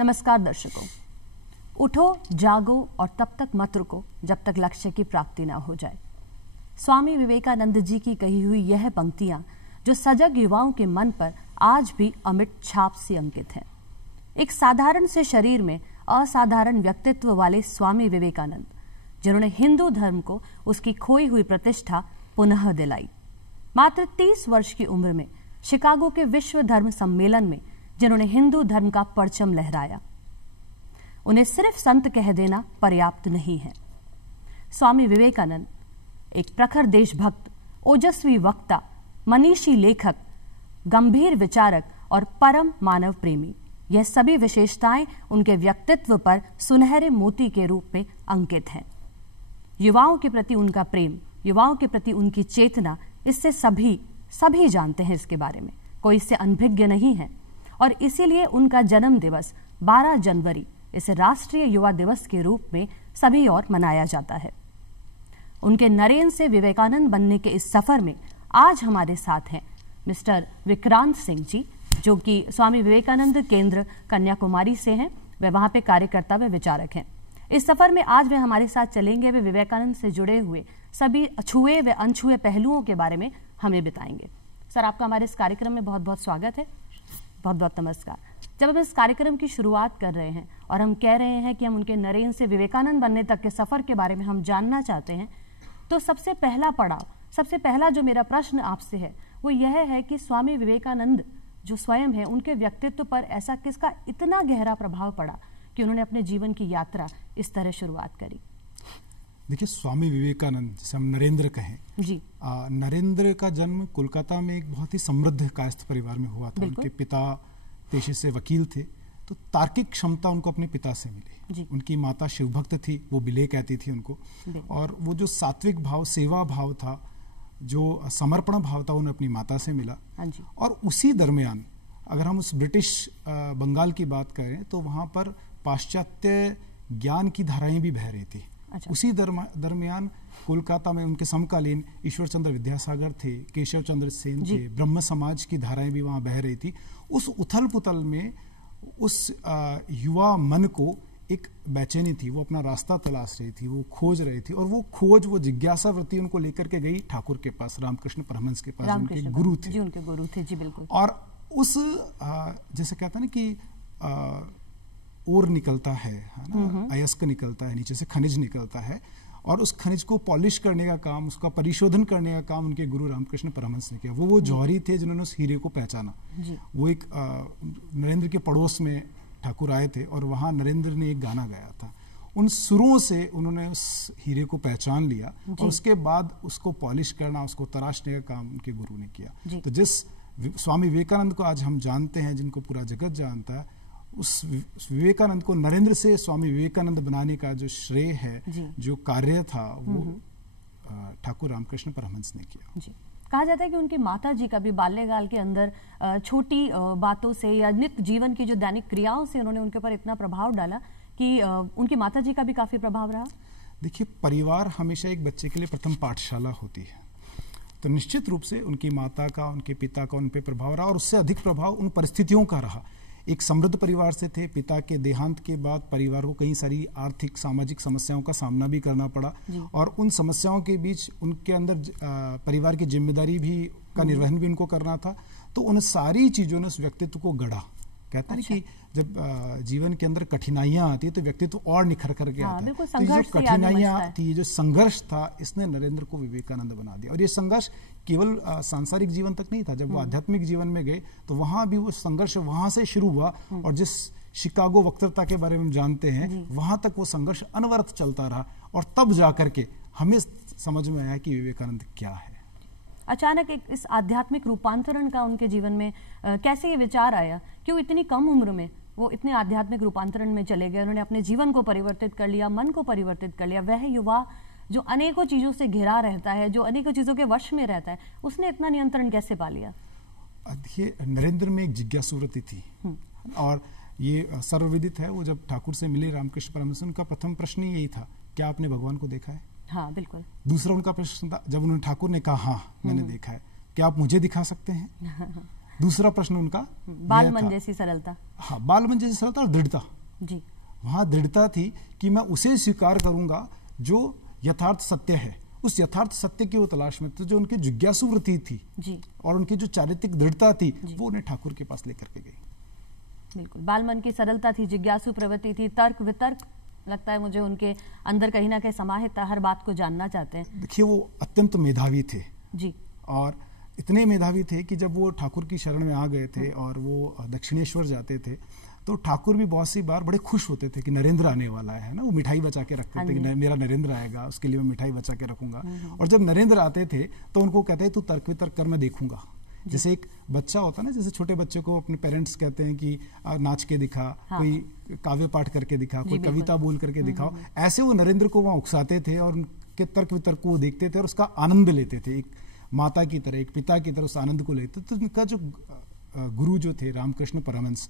नमस्कार दर्शकों। उठो, जागो और तब तक मत रुको जब तक लक्ष्य की प्राप्ति ना हो जाए। स्वामी विवेकानंद जी की कही हुई यह पंक्तियां जो सजग युवाओं के मन पर आज भी अमिट छाप से अंकित हैं। एक साधारण से शरीर में असाधारण व्यक्तित्व वाले स्वामी विवेकानंद, जिन्होंने हिंदू धर्म को उसकी खोई हुई प्रतिष्ठा पुनः दिलाई। मात्र 30 वर्ष की उम्र में शिकागो के विश्व धर्म सम्मेलन में जिन्होंने हिंदू धर्म का परचम लहराया, उन्हें सिर्फ संत कह देना पर्याप्त नहीं है। स्वामी विवेकानंद एक प्रखर देशभक्त, ओजस्वी वक्ता, मनीषी लेखक, गंभीर विचारक और परम मानव प्रेमी, यह सभी विशेषताएं उनके व्यक्तित्व पर सुनहरे मोती के रूप में अंकित हैं। युवाओं के प्रति उनका प्रेम, युवाओं के प्रति उनकी चेतना, इससे सभी जानते हैं इसके बारे में, कोई इससे अनभिज्ञ नहीं है। और इसीलिए उनका जन्म दिवस 12 जनवरी इसे राष्ट्रीय युवा दिवस के रूप में सभी और मनाया जाता है। उनके नरेन से विवेकानंद बनने के इस सफर में आज हमारे साथ हैं मिस्टर विक्रांत सिंह जी, जो कि स्वामी विवेकानंद केंद्र कन्याकुमारी से हैं। वे वहां पे कार्यकर्ता व विचारक हैं। इस सफर में आज वे हमारे साथ चलेंगे। वे विवेकानंद से जुड़े हुए सभी छुए व अनछुए पहलुओं के बारे में हमें बताएंगे। सर, आपका हमारे इस कार्यक्रम में बहुत बहुत स्वागत है। बहुत बहुत नमस्कार। जब हम इस कार्यक्रम की शुरुआत कर रहे हैं और हम कह रहे हैं कि हम उनके नरेन से विवेकानंद बनने तक के सफर के बारे में हम जानना चाहते हैं, तो सबसे पहला पड़ाव, सबसे पहला जो मेरा प्रश्न आपसे है वो यह है कि स्वामी विवेकानंद जो स्वयं है, उनके व्यक्तित्व पर ऐसा किसका इतना गहरा प्रभाव पड़ा कि उन्होंने अपने जीवन की यात्रा इस तरह शुरुआत करी? देखिए, स्वामी विवेकानंद, जिसे हम नरेंद्र कहें जी, नरेंद्र का जन्म कोलकाता में एक बहुत ही समृद्ध कायस्थ परिवार में हुआ था। उनके पिता पेशे से वकील थे, तो तार्किक क्षमता उनको अपने पिता से मिली। उनकी माता शिवभक्त थी, वो बिले कहती थी उनको, और वो जो सात्विक भाव, सेवा भाव था, जो समर्पण भाव था, उन्हें अपनी माता से मिला। और उसी दरमियान अगर हम उस ब्रिटिश बंगाल की बात करें तो वहां पर पाश्चात्य ज्ञान की धाराएं भी बह रही थी। उसी दरमियान कोलकाता में उनके समकालीन ईश्वर चंद्र विद्यासागर थे, केशव चंद्र सेन थे, ब्रह्म समाज की धाराएं भी वहां बह रही थी। उस उथल पुथल में उस युवा मन को एक बेचैनी थी, वो अपना रास्ता तलाश रही थी, वो खोज रही थी। और वो खोज, वो जिज्ञासा वृत्ति उनको लेकर के गई ठाकुर के पास, रामकृष्ण परमहंस के पास, उनके गुरु थे। उनके गुरु थे जी, बिल्कुल। और उस जैसे कहता है ना कि ओर निकलता है ना, अयस्क निकलता है, नीचे से खनिज निकलता है, और उस खनिज को पॉलिश करने का काम, उसका परिशोधन करने का काम उनके गुरु रामकृष्ण परमहंस ने किया। वो जौहरी थे जिन्होंने उस हीरे को पहचाना। वो एक नरेंद्र के पड़ोस में ठाकुर आए थे और वहां नरेंद्र ने एक गाना गाया था। उन सुरों से उन्होंने उस हीरे को पहचान लिया और उसके बाद उसको पॉलिश करना, उसको तराशने का काम उनके गुरु ने किया। तो जिस स्वामी विवेकानंद को आज हम जानते हैं, जिनको पूरा जगत जानता है, उस विवेकानंद को नरेंद्र से स्वामी विवेकानंद बनाने का जो श्रेय है, जो कार्य था, वो ठाकुर रामकृष्ण परमहंस ने किया। जी। कहा जाता है कि उनकी माता जी का भी बाल्यकाल के अंदर छोटी बातों से या नित्य जीवन की जो दैनिक क्रियाओं से उन्होंने उनके ऊपर इतना प्रभाव डाला कि उनकी माता जी का भी काफी प्रभाव रहा। देखिए, परिवार हमेशा एक बच्चे के लिए प्रथम पाठशाला होती है, तो निश्चित रूप से उनकी माता का, उनके पिता का उन पर प्रभाव रहा, और उससे अधिक प्रभाव उन परिस्थितियों का रहा। एक समृद्ध परिवार से थे, पिता के देहांत के बाद परिवार को कई सारी आर्थिक सामाजिक समस्याओं का सामना भी करना पड़ा, और उन समस्याओं के बीच उनके अंदर परिवार की जिम्मेदारी भी का निर्वहन भी उनको करना था। तो उन सारी चीजों ने उस व्यक्तित्व को गढ़ा। कहते हैं कि जब जीवन के अंदर कठिनाइयां आती है तो व्यक्तित्व और निखर करके आता है। तो ये जो कठिनाइयां थी, ये जो संघर्ष था, इसने नरेंद्र को विवेकानंद बना दिया। और ये संघर्ष केवल सांसारिक जीवन तक नहीं था, जब वो आध्यात्मिक जीवन में गए तो वहां भी वो संघर्ष वहां से शुरू हुआ, और जिस शिकागो वक्तृता के बारे में हम जानते हैं, वहां तक वो संघर्ष अनवरत चलता रहा, और तब जाकर के हमें समझ में आया कि विवेकानंद क्या है। अचानक एक इस आध्यात्मिक रूपांतरण का उनके जीवन में कैसे ये विचार आया? क्यों इतनी कम उम्र में वो इतने आध्यात्मिक रूपांतरण में चले गए? उन्होंने अपने जीवन को परिवर्तित कर लिया, मन को परिवर्तित कर लिया। वह युवा जो अनेकों चीजों से घिरा रहता है, जो अनेकों चीजों के वश में रहता है, उसने इतना नियंत्रण कैसे पा लिया? देखिए, नरेंद्र में एक जिज्ञासु वृत्ति थी, और ये सर्वविदित है। वो जब ठाकुर से मिले रामकृष्ण परमहंस, उनका प्रथम प्रश्न यही था, क्या आपने भगवान को देखा है? हाँ, बिल्कुल। दूसरा उनका प्रश्न था, जब उन्होंने ठाकुर ने कहा हाँ मैंने देखा है, क्या आप मुझे दिखा सकते हैं? दूसरा प्रश्न उनका बाल मन जैसी सरलता। हाँ, बाल मन जैसी सरलता और दृढ़ता जी। वहां दृढ़ता थी कि मैं उसे स्वीकार करूंगा जो यथार्थ सत्य है। उस यथार्थ सत्य की वो तलाश में, तो जो उनकी जिज्ञासु वृत्ति थी जी, और उनकी जो चारित्रिक दृढ़ता थी, वो उन्हें ठाकुर के पास लेकर के गई। बिल्कुल, बाल मन की सरलता थी, जिज्ञासु प्रवृत्ति थी, तर्क वितर्क लगता है मुझे उनके अंदर कहीं ना कहीं समाहित था, हर बात को जानना चाहते हैं। देखिए, वो अत्यंत मेधावी थे जी, और इतने मेधावी थे कि जब वो ठाकुर की शरण में आ गए थे और वो दक्षिणेश्वर जाते थे, तो ठाकुर भी बहुत सी बार बड़े खुश होते थे कि नरेंद्र आने वाला है ना। वो मिठाई बचा के रखते थे कि मेरा नरेंद्र आएगा, उसके लिए मैं मिठाई बचा के रखूंगा। और जब नरेंद्र आते थे तो उनको कहते हैं तू तर्क वितर्क कर, मैं देखूंगा। जैसे एक बच्चा होता है ना, जैसे छोटे बच्चे को अपने पेरेंट्स कहते हैं कि नाच के दिखा, कोई काव्य पाठ करके दिखा, कोई कविता बोल करके दिखाओ, ऐसे वो नरेंद्र को वहां उकसाते थे और उनके तर्क वितर्क को देखते थे और उसका आनंद लेते थे। एक माता की तरह, एक पिता की तरह उस आनंद को लेते। तो उनका जो गुरु जो थे रामकृष्ण परमहंस,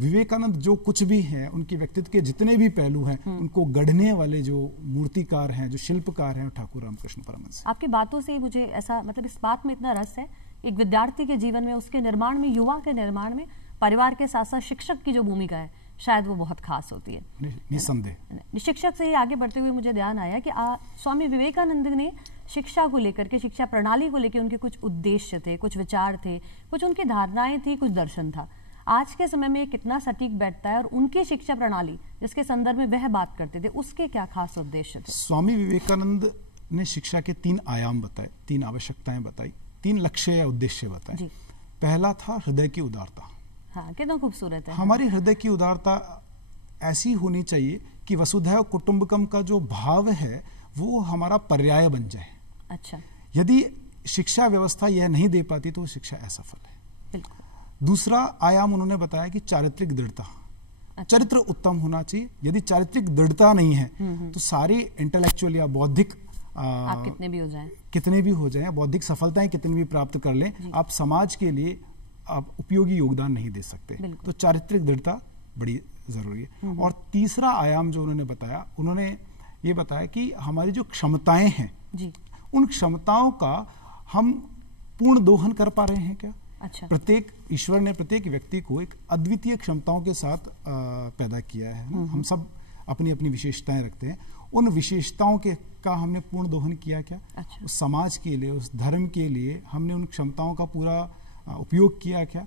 विवेकानंद, जो कुछ भी है, उनके व्यक्तित्व के जितने भी पहलू हैं, उनको गढ़ने वाले जो मूर्तिकार हैं, जो शिल्पकार हैं, ठाकुर रामकृष्ण परमहंस। आपकी बातों से मुझे ऐसा, मतलब इस बात में इतना रस है, एक विद्यार्थी के जीवन में, उसके निर्माण में, युवा के निर्माण में परिवार के साथ साथ शिक्षक की जो भूमिका है, शायद वो बहुत खास होती है। निस्संदेह। शिक्षक से ही आगे बढ़ते हुए मुझे ध्यान आया कि स्वामी विवेकानंद ने शिक्षा को लेकर के, शिक्षा प्रणाली को लेकर उनके कुछ उद्देश्य थे, कुछ विचार थे, कुछ उनकी धारणाएं थी, कुछ दर्शन था। आज के समय में कितना सटीक बैठता है और उनकी शिक्षा प्रणाली जिसके संदर्भ में वह बात करते थे, उसके क्या खास उद्देश्य थे? स्वामी विवेकानंद ने शिक्षा के 3 आयाम बताए, 3 आवश्यकताएं बताई, 3 लक्ष्य या उद्देश्य बताए। पहला था हृदय की उदारता। हाँ, कितना खूबसूरत है। हमारी हृदय की उदारता ऐसी होनी चाहिए कि वसुधैव कुटुंबकम का जो भाव है वो हमारा पर्याय बन जाए। अच्छा। यदि शिक्षा व्यवस्था यह नहीं दे पाती तो शिक्षा असफल है। बिल्कुल। दूसरा आयाम उन्होंने बताया कि चारित्रिक दृढ़ता। अच्छा। चरित्र उत्तम होना चाहिए। यदि चारित्रिक दृढ़ता नहीं है तो सारे इंटेलेक्चुअल या बौद्धिक आप कितने भी हो जाएं, बौद्धिक सफलताएं कितनी भी प्राप्त कर लें, आप समाज के लिए आप उपयोगी योगदान नहीं दे सकते। तो चारित्रिक दृढ़ता बड़ी जरूरी है। और तीसरा आयाम जो उन्होंने बताया, उन्होंने ये बताया कि हमारी जो क्षमताएं हैं जी, उन क्षमताओं का हम पूर्ण दोहन कर पा रहे हैं क्या? अच्छा। प्रत्येक ईश्वर ने प्रत्येक व्यक्ति को एक अद्वितीय क्षमताओं के साथ पैदा किया है ना? हम सब अपनी अपनी विशेषताएं रखते हैं। उन विशेषताओं के का हमने पूर्ण दोहन किया क्या? अच्छा। उस समाज के लिए, उस धर्म के लिए हमने उन क्षमताओं का पूरा उपयोग किया क्या?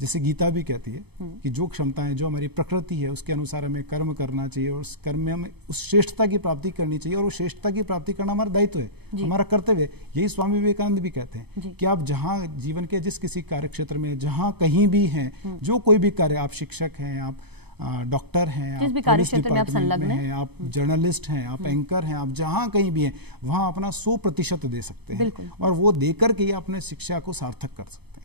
जैसे गीता भी कहती है कि जो क्षमताएं, जो हमारी प्रकृति है, उसके अनुसार हमें कर्म करना चाहिए और उस कर्म में हमें उस श्रेष्ठता की प्राप्ति करनी चाहिए और वो श्रेष्ठता की प्राप्ति करना हमारा दायित्व है, हमारा कर्तव्य है। यही स्वामी विवेकानंद भी कहते हैं कि आप जहां जीवन के जिस किसी कार्य क्षेत्र में, जहां कहीं भी हैं, जो कोई भी कार्य, आप शिक्षक हैं, आप डॉक्टर हैं, आप पुलिस डिपार्टमेंट में हैं, आप जर्नलिस्ट हैं, आप एंकर हैं, आप जहां कहीं भी हैं, वहां अपना 100% दे सकते हैं और वो देकर के अपने शिक्षा को सार्थक कर सकते हैं।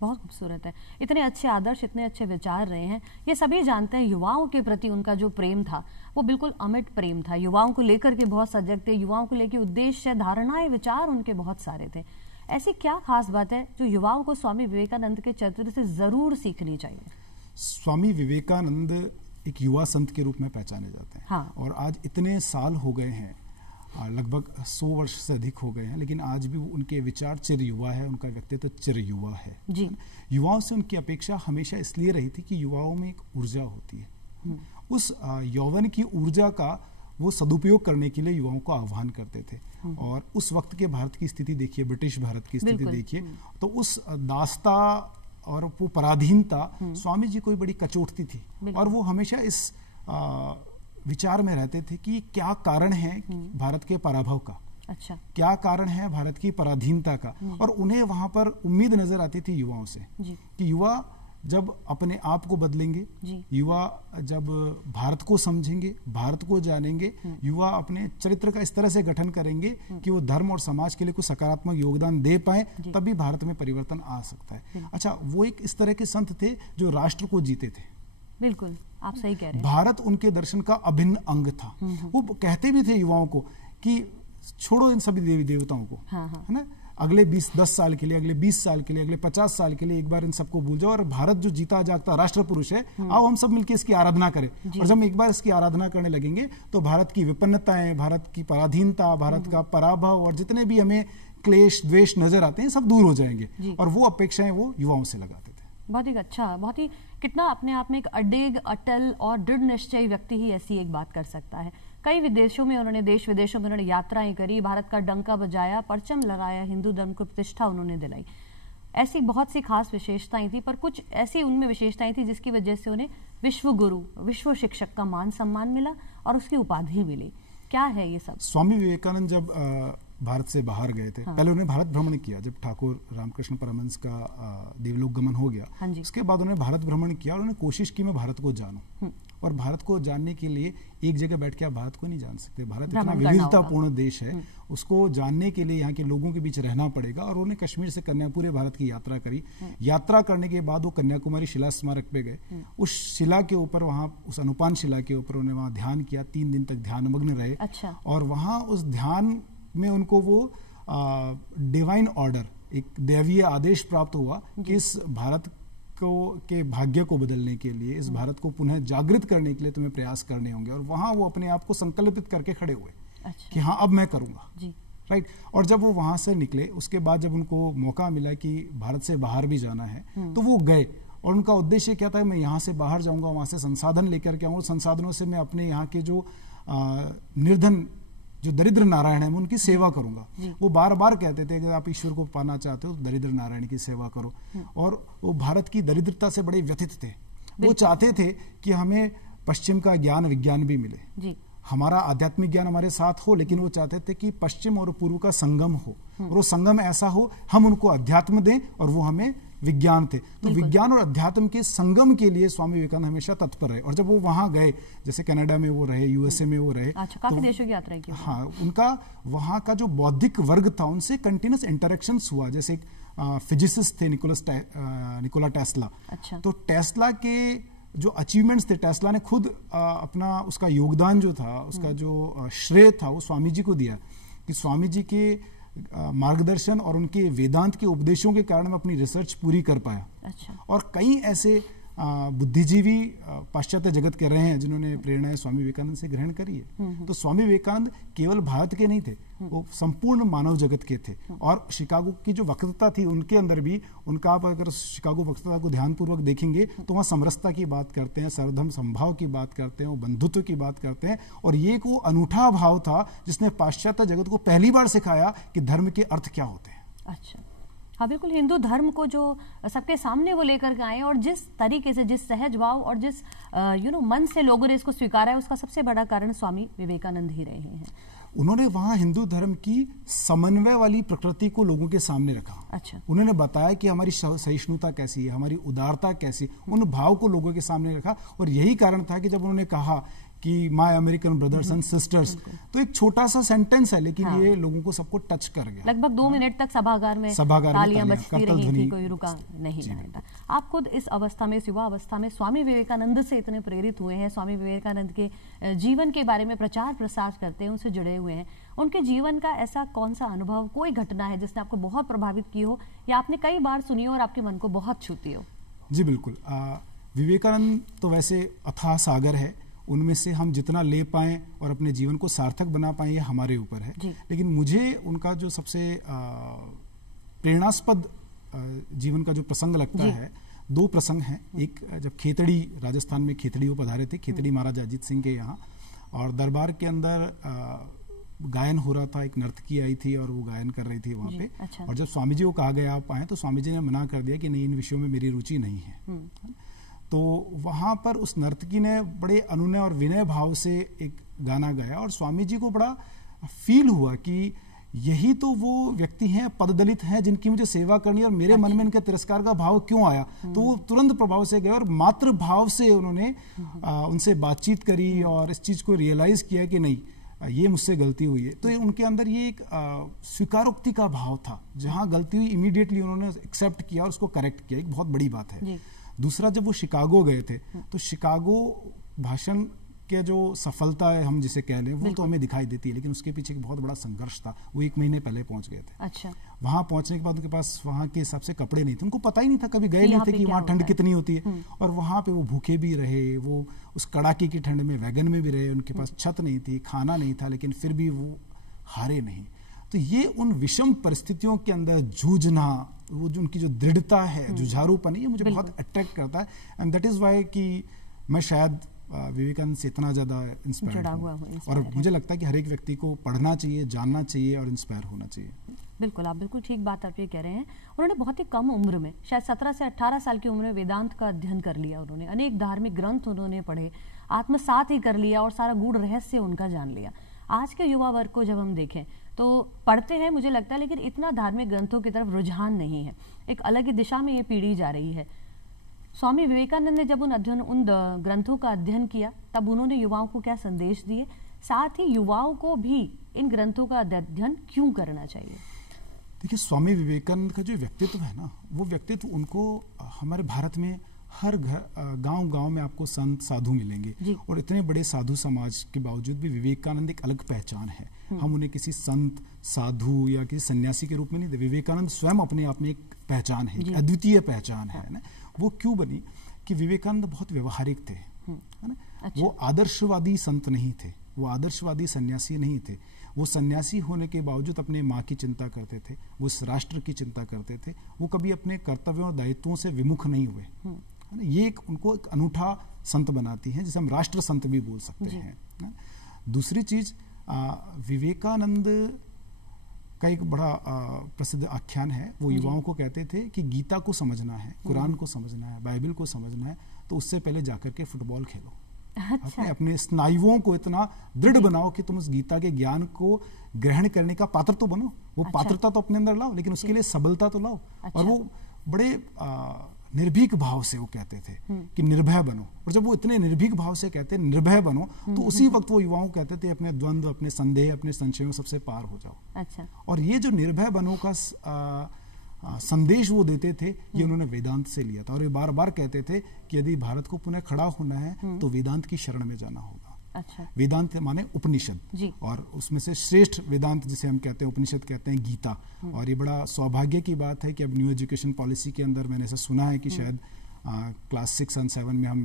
बहुत खूबसूरत है। इतने अच्छे आदर्श, इतने अच्छे विचार रहे हैं। ये सभी जानते हैं युवाओं के प्रति उनका जो प्रेम था वो बिल्कुल अमिट प्रेम था। युवाओं को लेकर के बहुत सजग थे, युवाओं को लेकर उद्देश्य, धारणाएं, विचार उनके बहुत सारे थे। ऐसी क्या खास बात है जो युवाओं को स्वामी विवेकानंद के चरित्र से जरूर सीखनी चाहिए? स्वामी विवेकानंद एक युवा संत के रूप में पहचाने जाते हैं। हाँ। और आज इतने साल हो गए हैं, लगभग 100 वर्ष से अधिक हो गए हैं, लेकिन आज भी उनके विचार चिर युवा है, उनका व्यक्तित्व चिर युवा है जी। युवाओं से उनकी अपेक्षा हमेशा इसलिए रही थी कि युवाओं में एक ऊर्जा होती है। उस यौवन की ऊर्जा का वो सदुपयोग करने के लिए युवाओं को आह्वान करते थे। और उस वक्त के भारत की स्थिति देखिए, ब्रिटिश भारत की स्थिति देखिए, तो उस दास्ता और वो पराधीनता स्वामी जी को बड़ी कचोटती थी और वो हमेशा इस विचार में रहते थे कि क्या कारण है भारत के पराभव का। अच्छा। क्या कारण है भारत की पराधीनता का। और उन्हें वहां पर उम्मीद नजर आती थी युवाओं से कि युवा जब अपने आप को बदलेंगे, युवा जब भारत को समझेंगे, भारत को जानेंगे, युवा अपने चरित्र का इस तरह से गठन करेंगे कि वो धर्म और समाज के लिए कुछ सकारात्मक योगदान दे पाए, तभी भारत में परिवर्तन आ सकता है। अच्छा, वो एक इस तरह के संत थे जो राष्ट्र को जीते थे। बिल्कुल, आप सही कह रहे हैं। भारत उनके दर्शन का अभिन्न अंग था। वो कहते भी थे युवाओं को कि छोड़ो इन सभी देवी देवताओं को, है ना, अगले 10 साल के लिए, अगले 20 साल के लिए, अगले 50 साल के लिए एक बार इन सबको भूल जाओ और भारत जो जीता जागता राष्ट्र पुरुष है, आओ हम सब मिलकर इसकी आराधना करें। और जब हम एक बार इसकी आराधना करने लगेंगे तो भारत की विपन्नताएं, भारत की पराधीनता, भारत का पराभव और जितने भी हमें क्लेश द्वेष नजर आते हैं सब दूर हो जाएंगे। और वो अपेक्षाएं वो युवाओं से लगाते थे। बहुत ही अच्छा, बहुत ही कितना अपने आप में एक अडिग, अटल और दृढ़ निश्चयी व्यक्ति ही ऐसी एक बात कर सकता है। कई विदेशों में उन्होंने, देश विदेशों में उन्होंने यात्राएं करी, भारत का डंका बजाया, परचम लगाया, हिंदू धर्म को प्रतिष्ठा उन्होंने दिलाई। ऐसी बहुत सी खास विशेषताएं थी, पर कुछ ऐसी उनमें विशेषताएं थी जिसकी वजह से उन्हें विश्व गुरु, विश्व शिक्षक का मान सम्मान मिला और उसकी उपाधि मिली। क्या है ये सब? स्वामी विवेकानंद जब भारत से बाहर गए थे, पहले उन्होंने भारत भ्रमण किया। जब ठाकुर रामकृष्ण परमहंस का देवलोक गमन हो गया, उसके बाद उन्होंने भारत भ्रमण किया और उन्होंने कोशिश की मैं भारत को जानूं। और भारत को जानने के लिए एक जगह बैठ के आप भारत को नहीं जान सकते। भारत इतना विविधतापूर्ण देश है, उसको जानने के लिए यहाँ के लोगों के बीच रहना पड़ेगा। और उन्होंने कश्मीर से कन्या पूरे भारत की यात्रा करी। यात्रा करने के बाद वो कन्याकुमारी शिला स्मारक पे गए। उस शिला के ऊपर, वहाँ उस अनुपान शिला के ऊपर उन्होंने वहाँ ध्यान किया, 3 दिन तक ध्यानमग्न रहे। और वहाँ उस ध्यान में उनको वो डिवाइन ऑर्डर, एक दैवीय आदेश प्राप्त हुआ कि इस भारत के भाग्य को बदलने के लिए, इस भारत को पुनः जागृत करने के लिए तुम्हें प्रयास करने होंगे। और वहां वो अपने आप को संकल्पित करके खड़े हुए कि हाँ अब मैं करूंगा। राइट। और जब वो वहां से निकले, उसके बाद जब उनको मौका मिला कि भारत से बाहर भी जाना है, तो वो गए। और उनका उद्देश्य क्या था? मैं यहाँ से बाहर जाऊंगा, वहां से संसाधन लेकर के आऊंगा, संसाधनों से मैं अपने यहाँ के जो निर्धन, जो दरिद्र नारायण है, मैं उनकी सेवा करूंगा। वो बार बार कहते थे कि आप ईश्वर को पाना चाहते हो तो दरिद्र नारायण की सेवा करो। और वो भारत की दरिद्रता से बड़े व्यथित थे। वो चाहते थे कि हमें पश्चिम का ज्ञान विज्ञान भी मिले, हमारा आध्यात्मिक ज्ञान हमारे साथ हो, लेकिन वो चाहते थे कि पश्चिम और पूर्व का संगम हो। और वो संगम ऐसा हो, हम उनको अध्यात्म दें और वो हमें विज्ञान थे। तो विज्ञान और अध्यात्म के संगम के लिए स्वामी विवेकानंद हमेशा तत्पर रहे। और जब वो वहां गए, जैसे कनाडा में वो रहे, यूएसए में वो रहे, काफी देशों की यात्रा की। हाँ, उनका वहां का जो बौद्धिक वर्ग था उनसे कंटिन्यूस इंटरेक्शंस हुआ। जैसे फिजिसिस्ट थे निकोला टेस्ला। तो टेस्ला के जो अचीवमेंट्स थे, टेस्ला ने खुद अपना उसका योगदान जो था, उसका जो श्रेय था, वो स्वामी जी को दिया कि स्वामी जी के मार्गदर्शन और उनके वेदांत के उपदेशों के कारण मैं अपनी रिसर्च पूरी कर पाया। और कई ऐसे बुद्धिजीवी पाश्चात्य जगत के रहे हैं जिन्होंने प्रेरणाएं स्वामी विवेकानंद से ग्रहण करी है। तो स्वामी विवेकानंद केवल भारत के नहीं थे, वो संपूर्ण मानव जगत के थे। और शिकागो की जो वक्तृता थी उनके अंदर भी, उनका आप अगर शिकागो वक्तृता को ध्यानपूर्वक देखेंगे तो वहाँ समरसता की बात करते हैं, सर्वधर्म संभाव की बात करते हैं, वो बंधुत्व की बात करते हैं। और ये एक वो अनूठा भाव था जिसने पाश्चात्य जगत को पहली बार सिखाया कि धर्म के अर्थ क्या होते हैं। अच्छा, हाँ बिल्कुल, हिंदू धर्म को जो सबके सामने वो लेकर के आए और जिस तरीके से, जिस सहज भाव और जिस मन से लोगों ने इसको स्वीकारा है, उसका सबसे बड़ा कारण स्वामी विवेकानंद ही रहे हैं। उन्होंने वहां हिंदू धर्म की समन्वय वाली प्रकृति को लोगों के सामने रखा। उन्होंने बताया कि हमारी सहिष्णुता कैसी है, हमारी उदारता कैसी, उन भाव को लोगों के सामने रखा। और यही कारण था कि जब उन्होंने कहा कि my American brothers and sisters, तो एक छोटा सा सेंटेंस है, लेकिन ये लोगों को सबको टच कर गया। लगभग 2 मिनट तक सभागार में तालियां बजती रही थी, कोई रुका नहीं था। आप खुद इस अवस्था में, इस युवा अवस्था में स्वामी विवेकानंद से इतने प्रेरित हुए हैं, स्वामी विवेकानंद के जीवन के बारे में प्रचार प्रसार करते हैं, उनसे जुड़े हुए हैं। उनके जीवन का ऐसा कौन सा अनुभव, कोई घटना है जिसने आपको बहुत प्रभावित की हो या आपने कई बार सुनी हो और आपके मन को बहुत छूती हो? जी बिल्कुल, विवेकानंद तो वैसे अथाह सागर है, उनमें से हम जितना ले पाएं और अपने जीवन को सार्थक बना पाएं ये हमारे ऊपर है। लेकिन मुझे उनका जो सबसे प्रेरणास्पद जीवन का जो प्रसंग लगता है, 2 प्रसंग हैं। एक, जब खेतड़ी, राजस्थान में खेतड़ी वो पधारे थे, खेतड़ी महाराजा अजीत सिंह के यहाँ, और दरबार के अंदर गायन हो रहा था, एक नर्तकी आई थी और वो गायन कर रही थी वहाँ पे। और जब स्वामी जी को कहा गया आप आए, तो स्वामी जी ने मना कर दिया कि नहीं, इन विषयों में मेरी रुचि नहीं है। तो वहां पर उस नर्तकी ने बड़े अनुनय और विनय भाव से एक गाना गाया और स्वामी जी को बड़ा फील हुआ कि यही तो वो व्यक्ति हैं, पददलित हैं, जिनकी मुझे सेवा करनी है और मेरे मन में इनके तिरस्कार का भाव क्यों आया। तो वो तुरंत प्रभाव से गए और मातृ भाव से उन्होंने उनसे बातचीत करी और इस चीज को रियलाइज किया कि नहीं, ये मुझसे गलती हुई है। तो उनके अंदर ये एक स्वीकारोक्ति का भाव था, जहां गलती हुई इमीडिएटली उन्होंने एक्सेप्ट किया और उसको करेक्ट किया। एक बहुत बड़ी बात है। दूसरा, जब वो शिकागो गए थे तो शिकागो भाषण के जो सफलता है हम जिसे कह लें वो तो हमें दिखाई देती है, लेकिन उसके पीछे एक बहुत बड़ा संघर्ष था। वो 1 महीने पहले पहुंच गए थे। अच्छा। वहां पहुंचने के बाद उनके पास वहां के हिसाब से कपड़े नहीं थे, उनको पता ही नहीं था, कभी गए नहीं थे कि वहां ठंड कितनी होती है। और वहां पे वो भूखे भी रहे, वो उस कड़ाके की ठंड में वैगन में भी रहे, उनके पास छत नहीं थी, खाना नहीं था, लेकिन फिर भी वो हारे नहीं। तो ये उन विषम परिस्थितियों के अंदर जूझना, वो जो उनकी जो दृढ़ता है, जुझारूपन है, ये मुझे बहुत अट्रैक्ट करता है। एंड दैट इज वाई कि मैं शायद विवेकानंद से इतना ज्यादा इंस्पायर्ड हूं। और मुझे लगता है कि हर एक व्यक्ति को पढ़ना चाहिए, जानना चाहिए और इंस्पायर होना चाहिए। बिल्कुल, आप बिल्कुल ठीक बात आप ये कह रहे हैं। उन्होंने बहुत ही कम उम्र में, शायद 17 से 18 साल की उम्र में वेदांत का अध्ययन कर लिया। उन्होंने अनेक धार्मिक ग्रंथ उन्होंने पढ़े, आत्मसात ही कर लिया और सारा गूढ़ रहस्य उनका जान लिया। आज के युवा वर्ग को जब हम देखें तो पढ़ते हैं मुझे लगता है, लेकिन इतना धार्मिक ग्रंथों की तरफ रुझान नहीं है। एक अलग ही दिशा में ये पीढ़ी जा रही है। स्वामी विवेकानंद ने जब उन ग्रंथों का अध्ययन किया तब उन्होंने युवाओं को क्या संदेश दिए, साथ ही युवाओं को भी इन ग्रंथों का अध्ययन क्यों करना चाहिए? देखिए, स्वामी विवेकानंद का जो व्यक्तित्व है ना, वो व्यक्तित्व उनको हमारे भारत में हर गांव-गांव में आपको संत साधु मिलेंगे, और इतने बड़े साधु समाज के बावजूद भी विवेकानंद एक अलग पहचान है। हम उन्हें किसी संत साधु या किसी सन्यासी के रूप में नहीं दे, विवेकानंद स्वयं अपने आप में एक पहचान है, एक अद्वितीय पहचान है ना। वो क्यों बनी कि विवेकानंद बहुत व्यवहारिक थे, है ना। अच्छा। वो आदर्शवादी संत नहीं थे, वो आदर्शवादी सन्यासी नहीं थे। वो सन्यासी होने के बावजूद अपने माँ की चिंता करते थे, वो इस राष्ट्र की चिंता करते थे, वो कभी अपने कर्तव्यों और दायित्वों से विमुख नहीं हुए, है ना। ये एक उनको एक अनूठा संत बनाती है, जिसे हम राष्ट्र संत भी बोल सकते हैं। दूसरी चीज, विवेकानंद का एक बड़ा प्रसिद्ध आख्यान है। वो युवाओं को कहते थे कि गीता को समझना है, कुरान को समझना है, बाइबल को समझना है, तो उससे पहले जाकर के फुटबॉल खेलो। अच्छा। अपने स्नायुओं को इतना दृढ़ बनाओ कि तुम उस गीता के ज्ञान को ग्रहण करने का पात्र तो बनो। वो पात्रता तो अपने अंदर लाओ, लेकिन उसके लिए सबलता तो लाओ। और वो बड़े निर्भीक भाव से वो कहते थे कि निर्भय बनो। और जब वो इतने निर्भीक भाव से कहते निर्भय बनो, तो उसी वक्त वो युवाओं को कहते थे अपने द्वंद्व, अपने संदेह, अपने संशयों सबसे पार हो जाओ। अच्छा। और ये जो निर्भय बनो का संदेश वो देते थे, ये उन्होंने वेदांत से लिया था। और ये बार बार कहते थे कि यदि भारत को पुनः खड़ा होना है तो वेदांत की शरण में जाना होगा। अच्छा। वेदांत माने उपनिषद, और उसमें से श्रेष्ठ वेदांत जिसे हम कहते हैं, उपनिषद कहते हैं गीता। और ये बड़ा सौभाग्य की बात है कि अब न्यू एजुकेशन पॉलिसी के अंदर मैंने ऐसा सुना है कि शायद क्लास 6 और 7 में हम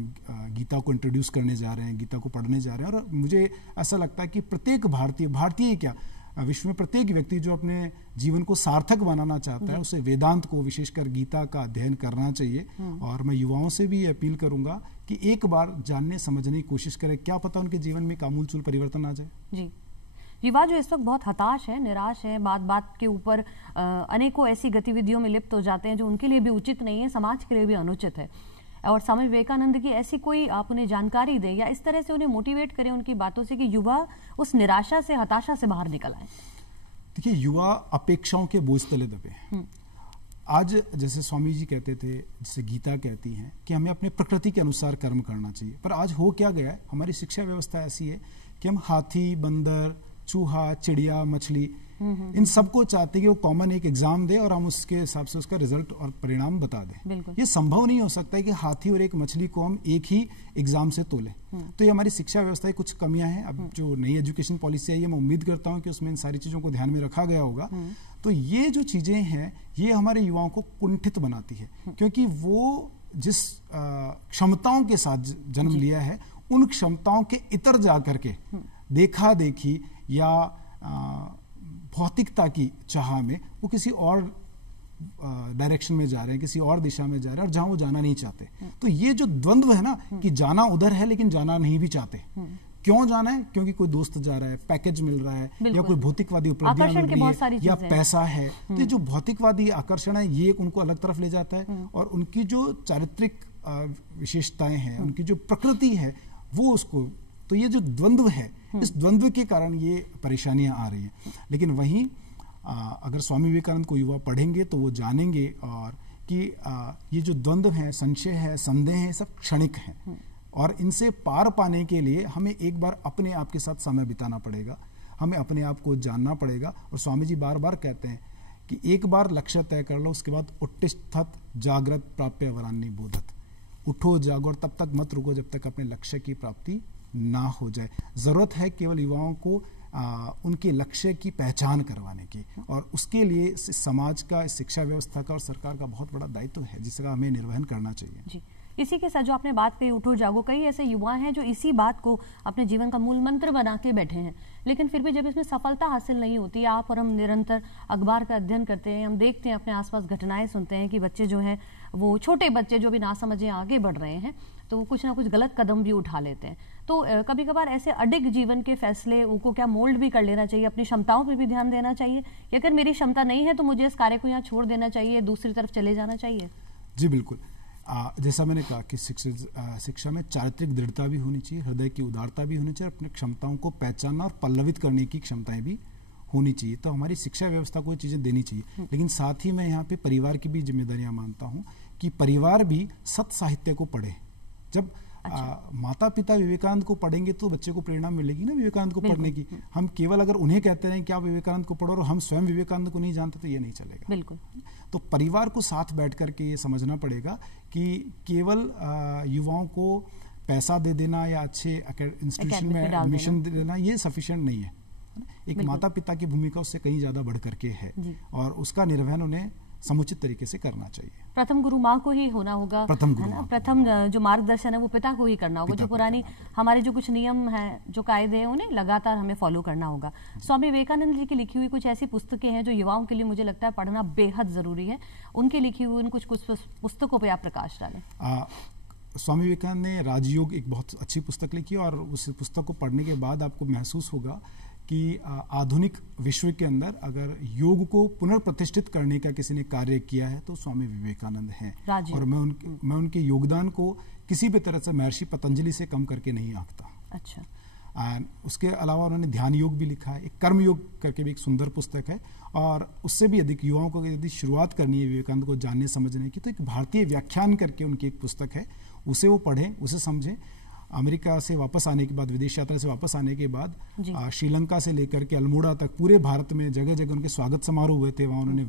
गीता को इंट्रोड्यूस करने जा रहे हैं, गीता को पढ़ने जा रहे हैं। और मुझे ऐसा लगता है कि प्रत्येक भारतीय क्या विश्व में प्रत्येक व्यक्ति जो अपने जीवन को सार्थक बनाना चाहता है, उसे वेदांत को, विशेषकर गीता का अध्ययन करना चाहिए। और मैं युवाओं से भी अपील करूंगा कि एक बार जानने समझने की कोशिश करें, क्या पता उनके जीवन में आमूलचूल परिवर्तन आ जाए। जी, युवा जो इस वक्त बहुत हताश है, निराश है, बात के ऊपर अनेकों ऐसी गतिविधियों में लिप्त हो जाते हैं जो उनके लिए भी उचित नहीं है, समाज के लिए भी अनुचित है। और स्वामी विवेकानंद की ऐसी कोई आप उन्हें जानकारी दें या इस तरह से उन्हें मोटिवेट करें उनकी बातों से कि युवा उस निराशा से, हताशा से बाहर निकल आए। देखिए, युवा अपेक्षाओं के बोझ तले दबे। आज जैसे स्वामी जी कहते थे, जैसे गीता कहती है कि हमें अपने प्रकृति के अनुसार कर्म करना चाहिए, पर आज हो क्या गया है, हमारी शिक्षा व्यवस्था ऐसी है कि हम हाथी, बंदर, चूहा, चिड़िया, मछली, इन सबको चाहते हैं कि वो कॉमन एक एग्जाम दे और हम उसके हिसाब से उसका रिजल्ट और परिणाम बता दें। ये संभव नहीं हो सकता है कि हाथी और एक मछली को हम एक ही एग्जाम से तोलें। तो ये हमारी शिक्षा व्यवस्था की कुछ कमियां हैं। अब जो नई एजुकेशन पॉलिसी आई है, मैं उम्मीद करता हूं कि उसमें इन सारी चीजों को ध्यान में रखा गया होगा। तो ये जो चीजें हैं, ये हमारे युवाओं को कुंठित बनाती है, क्योंकि वो जिस क्षमताओं के साथ जन्म लिया है, उन क्षमताओं के इतर जाकर के देखा देखी या भौतिकता की चाह में वो किसी और डायरेक्शन में जा रहे हैं, किसी और दिशा में जा रहे हैं, और जहां वो जाना नहीं चाहते। तो ये जो द्वंद्व है ना, कि जाना उधर है लेकिन जाना नहीं भी चाहते। क्यों जाना है? क्योंकि कोई दोस्त जा रहा है, पैकेज मिल रहा है, या कोई भौतिकवादी उपलब्धियां मिल रही है, या पैसा है। तो जो भौतिकवादी आकर्षण है, ये उनको अलग तरफ ले जाता है, और उनकी जो चारित्रिक विशेषताएं हैं, उनकी जो प्रकृति है, वो उसको, तो ये जो द्वंद्व है, इस द्वंद्व के कारण ये परेशानियां आ रही हैं। लेकिन वहीं अगर स्वामी विवेकानंद को युवा पढ़ेंगे तो वो जानेंगे और कि ये जो द्वंद्व है, संशय है, संदेह है, सब क्षणिक हैं, और इनसे पार पाने के लिए हमें एक बार अपने आप के साथ समय बिताना पड़ेगा, हमें अपने आप को जानना पड़ेगा। और स्वामी जी बार बार कहते हैं कि एक बार लक्ष्य तय कर लो, उसके बाद उत्तिष्ठत जागृत प्राप्य वरान्नि बोधत। उठो, जागो और तब तक मत रुको जब तक अपने लक्ष्य की प्राप्ति ना हो जाए। जरूरत है केवल युवाओं को उनके लक्ष्य की पहचान करवाने की, और उसके लिए समाज का, शिक्षा व्यवस्था का और सरकार का बहुत बड़ा दायित्व है जिसका हमें निर्वहन करना चाहिए। जी, इसी के साथ जो आपने बात कही उठो जागो, कई ऐसे युवा हैं जो इसी बात को अपने जीवन का मूल मंत्र बना के बैठे हैं, लेकिन फिर भी जब इसमें सफलता हासिल नहीं होती, आप और हम निरंतर अखबार का अध्ययन करते हैं, हम देखते हैं, अपने आसपास घटनाएं सुनते हैं कि बच्चे जो हैं, वो छोटे बच्चे जो भी ना समझे आगे बढ़ रहे हैं, तो वो कुछ ना कुछ गलत कदम भी उठा लेते हैं। तो कभी कभार ऐसे अडिग जीवन के फैसले उनको क्या मोल्ड भी कर लेना चाहिए, अपनी क्षमताओं पर भी ध्यान देना चाहिए, या अगर मेरी क्षमता नहीं है तो मुझे इस कार्य को यहाँ छोड़ देना चाहिए, दूसरी तरफ चले जाना चाहिए? जी बिल्कुल, जैसा मैंने कहा कि शिक्षा में चारित्रिक दृढ़ता भी होनी चाहिए, हृदय की उदारता भी होनी चाहिए, अपनी क्षमताओं को पहचानना और पल्लवित करने की क्षमताएं भी होनी चाहिए। तो हमारी शिक्षा व्यवस्था को ये चीजें देनी चाहिए। लेकिन साथ ही मैं यहाँ पे परिवार की भी जिम्मेदारियां मानता हूँ कि परिवार भी सत साहित्य को पढ़े। जब माता पिता विवेकानंद को पढ़ेंगे तो बच्चे को प्रेरणा मिलेगी ना विवेकानंद को पढ़ने की। हम केवल अगर उन्हें कहते रहे कि आप विवेकानंद को पढ़ो और हम स्वयं विवेकानंद को नहीं जानते तो ये नहीं चलेगा। बिल्कुल। तो परिवार को साथ बैठ करके ये समझना पड़ेगा कि केवल युवाओं को पैसा दे देना या अच्छे इंस्टीट्यूशन में एडमिशन दे देना ये सफिशिएंट नहीं है। एक माता पिता की भूमिका उससे कहीं ज्यादा बढ़ करके है और उसका निर्वहन उन्हें समुचित तरीके से करना चाहिए। प्रथम गुरु माँ को ही होना होगा, प्रथम जो मार्गदर्शन है वो पिता को ही करना होगा। जो पुरानी हमारे जो कुछ नियम हैं, जो कायदे हैं, उन्हें लगातार हमें फॉलो करना होगा। स्वामी विवेकानंद जी की लिखी हुई कुछ ऐसी पुस्तकें हैं जो युवाओं के लिए मुझे लगता है पढ़ना बेहद जरूरी है। उनकी लिखी हुई उन कुछ पुस्तकों पर आप प्रकाश डालें। स्वामी विवेकानंद ने राजयोग एक बहुत अच्छी पुस्तक लिखी और उस पुस्तक को पढ़ने के बाद आपको महसूस होगा कि आधुनिक विश्व के अंदर अगर योग को पुनर्प्रतिष्ठित करने का किसी ने कार्य किया है तो स्वामी विवेकानंद हैं। और मैं उनके योगदान को किसी भी तरह से महर्षि पतंजलि से कम करके नहीं आंकता। अच्छा। उसके अलावा उन्होंने ध्यान योग भी लिखा है, एक कर्म योग करके भी एक सुंदर पुस्तक है। और उससे भी अधिक युवाओं को यदि शुरुआत करनी है विवेकानंद को जानने समझने की तो एक भारतीय व्याख्यान करके उनकी एक पुस्तक है, उसे वो पढ़ें, उसे समझें। अमेरिका से वापस आने के बाद, विदेश यात्रा से वापस आने के बाद श्रीलंका से लेकर के अल्मोड़ा तक पूरे भारत में जगह जगह उनके स्वागत समारोह हुए थे। वहाँ उन्होंने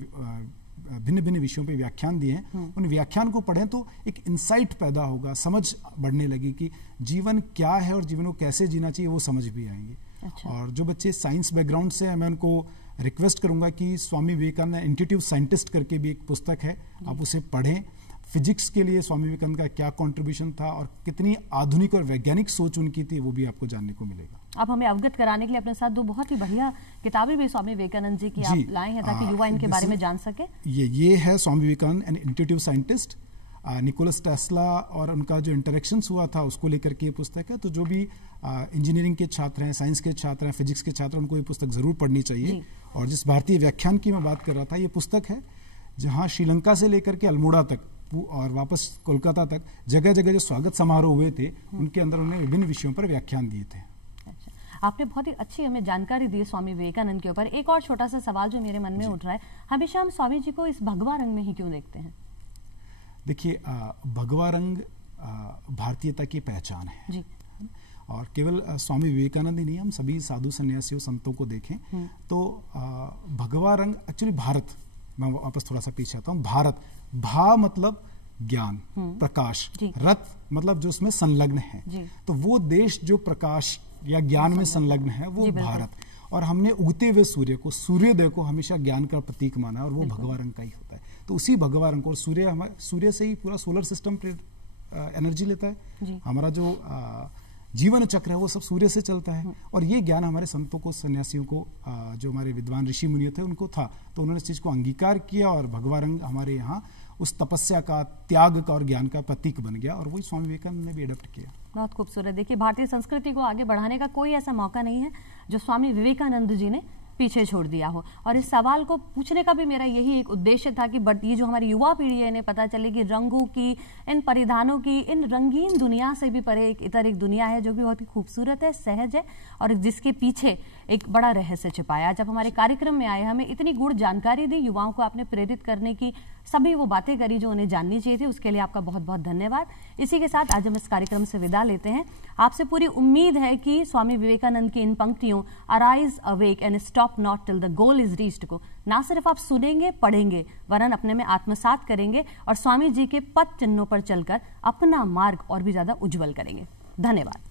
भिन्न भिन्न विषयों पे व्याख्यान दिए हैं। उन व्याख्यान को पढ़ें तो एक इंसाइट पैदा होगा, समझ बढ़ने लगी कि जीवन क्या है और जीवन को कैसे जीना चाहिए, वो समझ भी आएंगे। अच्छा। और जो बच्चे साइंस बैकग्राउंड से हैं, मैं उनको रिक्वेस्ट करूंगा कि स्वामी विवेकानंद इंट्यूटिव साइंटिस्ट करके भी एक पुस्तक है, आप उसे पढ़ें। फिजिक्स के लिए स्वामी विवेकानंद का क्या कंट्रीब्यूशन था और कितनी आधुनिक और वैज्ञानिक सोच उनकी थी, वो भी आपको जानने को मिलेगा। आप हमें अवगत कराने के लिए अपने साथ दो बहुत ही बढ़िया किताबें भी स्वामी विवेकानंद जी की आप लाए हैं ताकि युवा इनके बारे में जान सके। ये है Swami Vivekananda an intuitive scientist, Nicholas Tesla और उनका जो इंटरेक्शंस हुआ था उसको लेकर के ये पुस्तक है। तो जो भी इंजीनियरिंग के छात्र हैं, साइंस के छात्र हैं, फिजिक्स के छात्र, उनको ये पुस्तक जरूर पढ़नी चाहिए। और जिस भारतीय व्याख्यान की मैं बात कर रहा था, ये पुस्तक है जहाँ श्रीलंका से लेकर के अल्मोड़ा तक और वापस कोलकाता तक जगह जगह जो स्वागत समारोह हुए थे, उनके अंदर उन्होंने विभिन्न विषयों पर व्याख्यान दिए थे। अच्छा, आपने बहुत ही अच्छी हमें जानकारी दी स्वामी विवेकानंद के ऊपर। एक और छोटा सा सवाल जो मेरे मन में उठ रहा है, हमेशा हम स्वामी जी को इस भगवा रंग में ही क्यों देखते हैं? देखिए, भगवा रंग भारतीयता की पहचान है जी। और केवल स्वामी विवेकानंद ही नहीं, हम सभी साधु संन्यासियों संतों को देखें तो भगवा रंग एक्चुअली भारत, मैं वापस थोड़ा सा पीछे आता हूँ। भारत, भा मतलब ज्ञान, प्रकाश, रथ मतलब जो उसमें संलग्न है, तो वो देश जो प्रकाश या ज्ञान में संलग्न है वो भारत। और हमने उगते हुए सूर्य को, सूर्योदय को हमेशा ज्ञान का प्रतीक माना और वो भगवा रंग का ही होता है। तो उसी भगवा रंग को, और सूर्य से ही पूरा सोलर सिस्टम एनर्जी लेता है। हमारा जो जीवन चक्र है वो सब सूर्य से चलता है। और ये ज्ञान हमारे संतों को, सन्यासियों को, जो हमारे विद्वान ऋषि मुनि थे उनको था, तो उन्होंने इस चीज को अंगीकार किया और भगवा रंग हमारे यहाँ उस तपस्या का, त्याग का और ज्ञान का प्रतीक बन गया और वही स्वामी विवेकानंद ने भी एडप्ट किया। बहुत खूबसूरत। देखिए, भारतीय संस्कृति को आगे बढ़ाने का कोई ऐसा मौका नहीं है जो स्वामी विवेकानंद जी ने पीछे छोड़ दिया हो। और इस सवाल को पूछने का भी मेरा यही एक उद्देश्य था कि ये जो हमारी युवा पीढ़ी है, इन्हें पता चले कि रंगों की, इन परिधानों की, इन रंगीन दुनिया से भी परे एक दुनिया है जो कि बहुत ही खूबसूरत है, सहज है और जिसके पीछे एक बड़ा रहस्य छिपाया। जब हमारे कार्यक्रम में आए, हमें इतनी गुड़ जानकारी दी, युवाओं को आपने प्रेरित करने की सभी वो बातें करी जो उन्हें जाननी चाहिए थी, उसके लिए आपका बहुत बहुत धन्यवाद। इसी के साथ आज हम इस कार्यक्रम से विदा लेते हैं। आपसे पूरी उम्मीद है कि स्वामी विवेकानंद की इन पंक्तियों arise awake and stop not till the goal is reached को ना सिर्फ आप सुनेंगे, पढ़ेंगे, वरन अपने में आत्मसात करेंगे और स्वामी जी के पद चिन्हों पर चलकर अपना मार्ग और भी ज्यादा उज्जवल करेंगे। धन्यवाद।